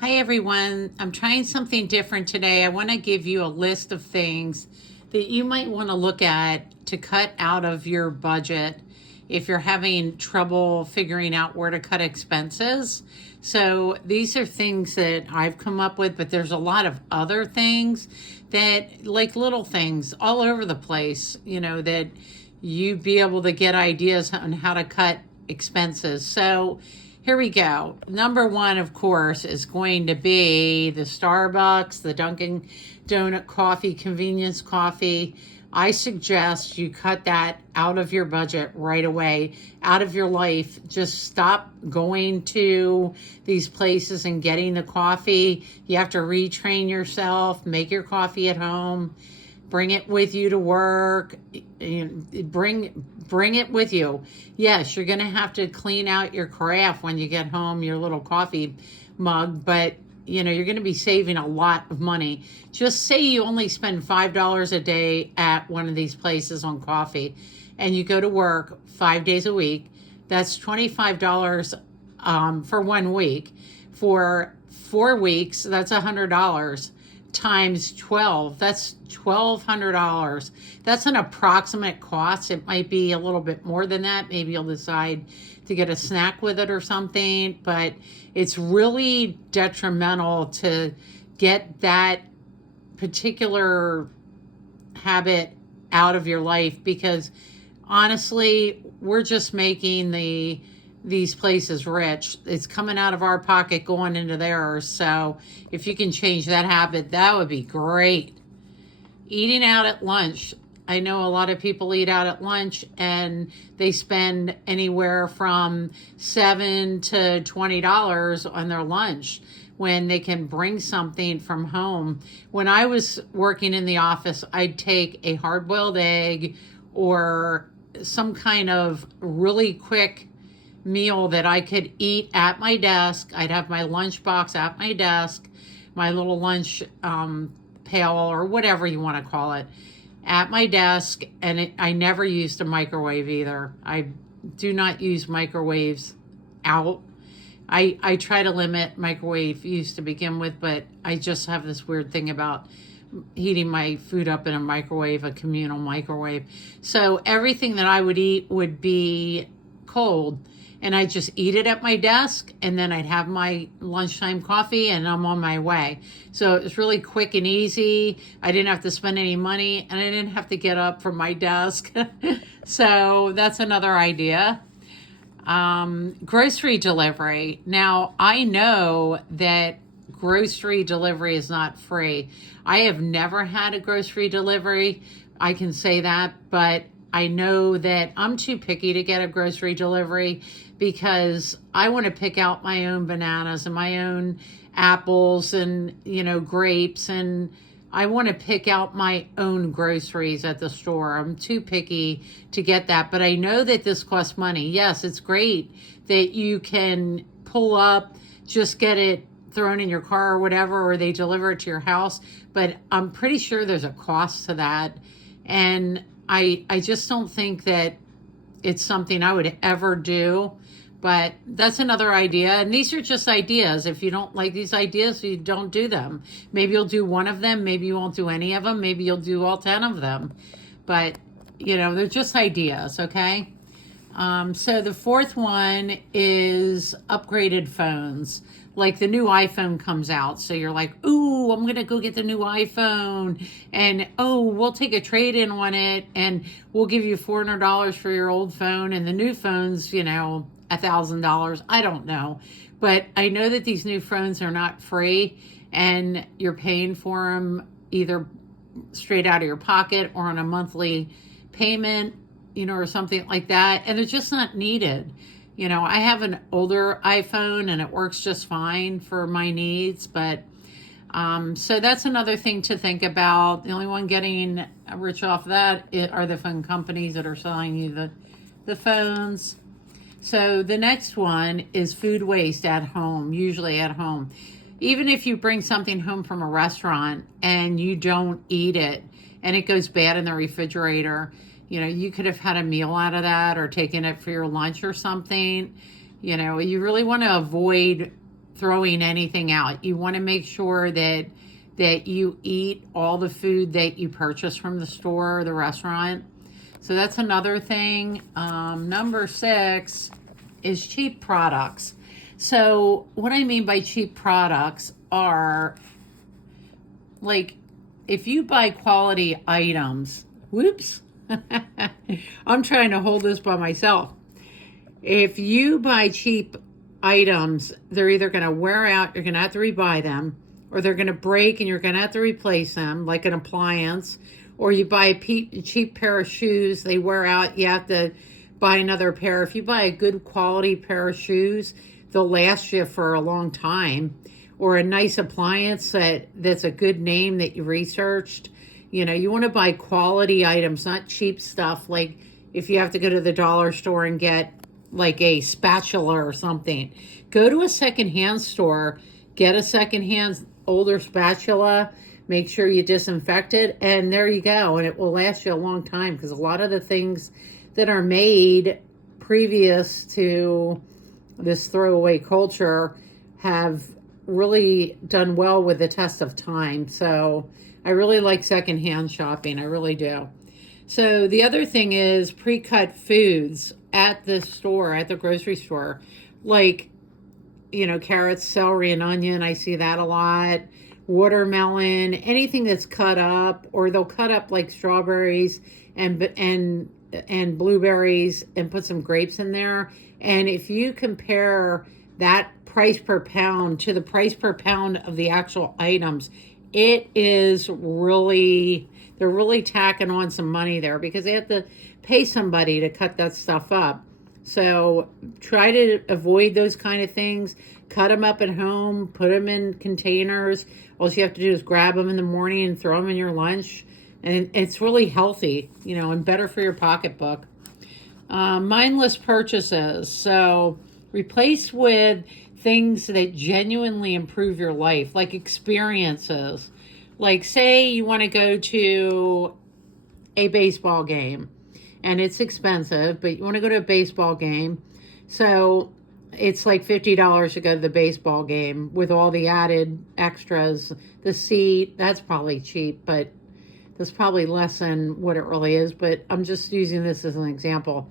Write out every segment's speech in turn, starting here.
Hi everyone, I'm trying something different today. I want to give you a list of things that you might want to look at to cut out of your budget if you're having trouble figuring out where to cut expenses. So these are things that I've come up with, but there's a lot of other things that, like little things all over the place, that you'd be able to get ideas on how to cut expenses. So here we go. Number one, of course, is going to be the Starbucks, the Dunkin' Donut coffee, convenience coffee. I suggest you cut that out of your budget right away, out of your life. Just stop going to these places and getting the coffee. You have to retrain yourself, make your coffee at home, bring it with you to work, bring it with you. Yes, you're going to have to clean out your carafe when you get home, your little coffee mug, but you're going to be saving a lot of money. Just say you only spend $5 a day at one of these places on coffee and you go to work 5 days a week. That's $25 for 1 week. For 4 weeks, that's $100 times 12. That's $1,200. That's an approximate cost. It might be a little bit more than that. Maybe you'll decide to get a snack with it or something, but it's really detrimental to get that particular habit out of your life, because honestly, we're just making these places rich. It's coming out of our pocket going into theirs. So if you can change that habit, that would be great. Eating out at lunch. I know a lot of people eat out at lunch and they spend anywhere from $7 to $20 on their lunch when they can bring something from home. When I was working in the office, I'd take a hard-boiled egg or some kind of really quick meal that I could eat at my desk. I'd have my lunch box at my desk, my little lunch pail or whatever you want to call it, at my desk. And I never used a microwave either. I do not use microwaves out. I try to limit microwave use to begin with, but I just have this weird thing about heating my food up in a microwave, a communal microwave. So everything that I would eat would be cold, and I just eat it at my desk, and then I'd have my lunchtime coffee and I'm on my way. So it was really quick and easy. I didn't have to spend any money and I didn't have to get up from my desk. So that's another idea. Grocery delivery. Now, I know that grocery delivery is not free. I have never had a grocery delivery. I can say that, but I know that I'm too picky to get a grocery delivery because I want to pick out my own bananas and my own apples and, grapes, and I want to pick out my own groceries at the store. I'm too picky to get that, but I know that this costs money. Yes, it's great that you can pull up, just get it thrown in your car or whatever, or they deliver it to your house, but I'm pretty sure there's a cost to that. And I just don't think that it's something I would ever do, but that's another idea. And these are just ideas. If you don't like these ideas, you don't do them. Maybe you'll do one of them. Maybe you won't do any of them. Maybe you'll do all 10 of them. But, they're just ideas, okay? So the fourth one is upgraded phones. Like the new iPhone comes out. So you're like, ooh, I'm going to go get the new iPhone. And, oh, we'll take a trade-in on it. And we'll give you $400 for your old phone. And the new phone's, $1,000. I don't know. But I know that these new phones are not free. And you're paying for them either straight out of your pocket or on a monthly payment, or something like that. And they're just not needed. I have an older iPhone and it works just fine for my needs, but so that's another thing to think about. The only one getting rich off that are the phone companies that are selling you the phones. So the next one is food waste at home, usually at home. Even if you bring something home from a restaurant and you don't eat it and it goes bad in the refrigerator, you could have had a meal out of that or taken it for your lunch or something. You really want to avoid throwing anything out. You want to make sure that you eat all the food that you purchase from the store or the restaurant. So that's another thing. Number 6 is cheap products. So what I mean by cheap products are, like, if you buy quality items, whoops, I'm trying to hold this by myself. If you buy cheap items, they're either going to wear out, you're going to have to rebuy them, or they're going to break and you're going to have to replace them, like an appliance. Or you buy a cheap pair of shoes, they wear out, you have to buy another pair. If you buy a good quality pair of shoes, they'll last you for a long time. Or a nice appliance that's a good name that you researched. You know, you want to buy quality items, not cheap stuff. Like if you have to go to the dollar store and get like a spatula or something, go to a secondhand store, get a secondhand older spatula, make sure you disinfect it, and there you go. And it will last you a long time, because a lot of the things that are made previous to this throwaway culture have really done well with the test of time. So I really like secondhand shopping. I really do. So the other thing is pre-cut foods at the store, at the grocery store, like, you know, carrots, celery, and onion. I see that a lot. Watermelon, anything that's cut up, or they'll cut up like strawberries and blueberries and put some grapes in there. And if you compare that price per pound to the price per pound of the actual items, it is really, they're really tacking on some money there, because they have to pay somebody to cut that stuff up. So try to avoid those kind of things. Cut them up at home, put them in containers. All you have to do is grab them in the morning and throw them in your lunch. And it's really healthy, you know, and better for your pocketbook. Mindless purchases. So replace with things that genuinely improve your life, like experiences. Like, say you want to go to a baseball game, and it's expensive, but you want to go to a baseball game. So it's like $50 to go to the baseball game with all the added extras. The seat, that's probably cheap, but that's probably less than what it really is. But I'm just using this as an example.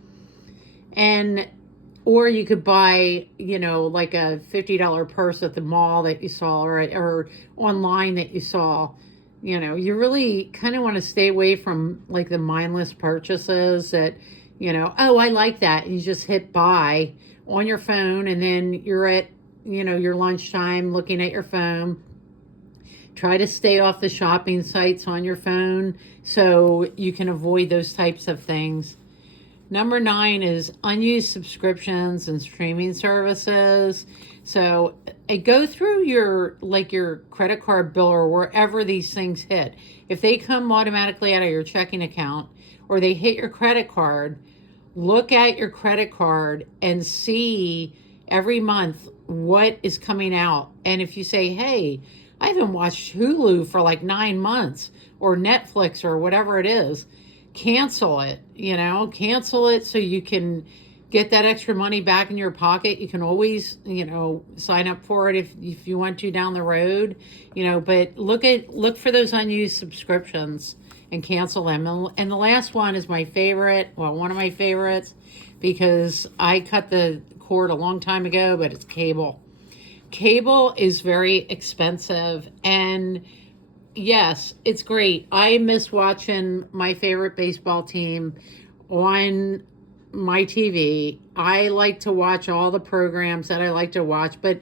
Or you could buy, you know, like a $50 purse at the mall that you saw, or online that you saw. You know, you really kind of want to stay away from like the mindless purchases that, you know, oh, I like that. And you just hit buy on your phone, and then you're at, you know, your lunchtime looking at your phone. Try to stay off the shopping sites on your phone so you can avoid those types of things. Number 9 is unused subscriptions and streaming services. So go through your credit card bill or wherever these things hit. If they come automatically out of your checking account or they hit your credit card, look at your credit card and see every month what is coming out. And if you say, hey, I haven't watched Hulu for like 9 months, or Netflix or whatever it is, cancel it, cancel it so you can get that extra money back in your pocket. You can always, sign up for it if you want to down the road, but look for those unused subscriptions and cancel them. And the last one is my favorite, one of my favorites, because I cut the cord a long time ago, but it's cable. Cable is very expensive, and yes, it's great. I miss watching my favorite baseball team on my TV. I like to watch all the programs that I like to watch, but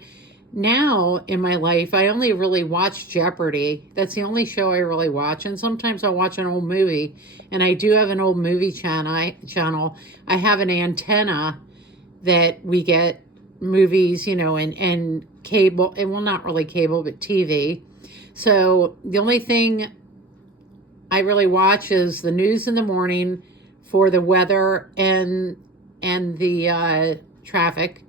now in my life, I only really watch Jeopardy. That's the only show I really watch, and sometimes I'll watch an old movie, and I do have an old movie channel. I have an antenna that we get movies, and cable, and well, not really cable, but TV. So the only thing I really watch is the news in the morning for the weather and the traffic,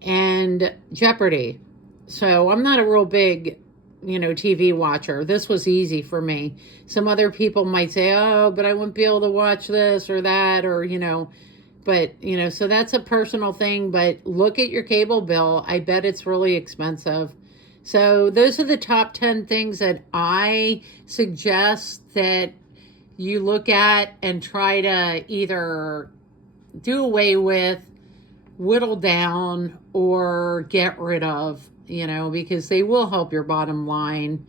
and Jeopardy. So I'm not a real big, TV watcher. This was easy for me. Some other people might say, oh, but I wouldn't be able to watch this or that, or, But, so that's a personal thing, but look at your cable bill. I bet it's really expensive. So those are the top 10 things that I suggest that you look at and try to either do away with, whittle down, or get rid of, because they will help your bottom line.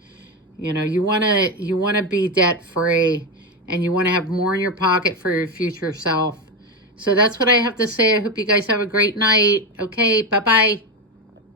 You want to be debt free, and you want to have more in your pocket for your future self. So that's what I have to say. I hope you guys have a great night. Okay, bye-bye.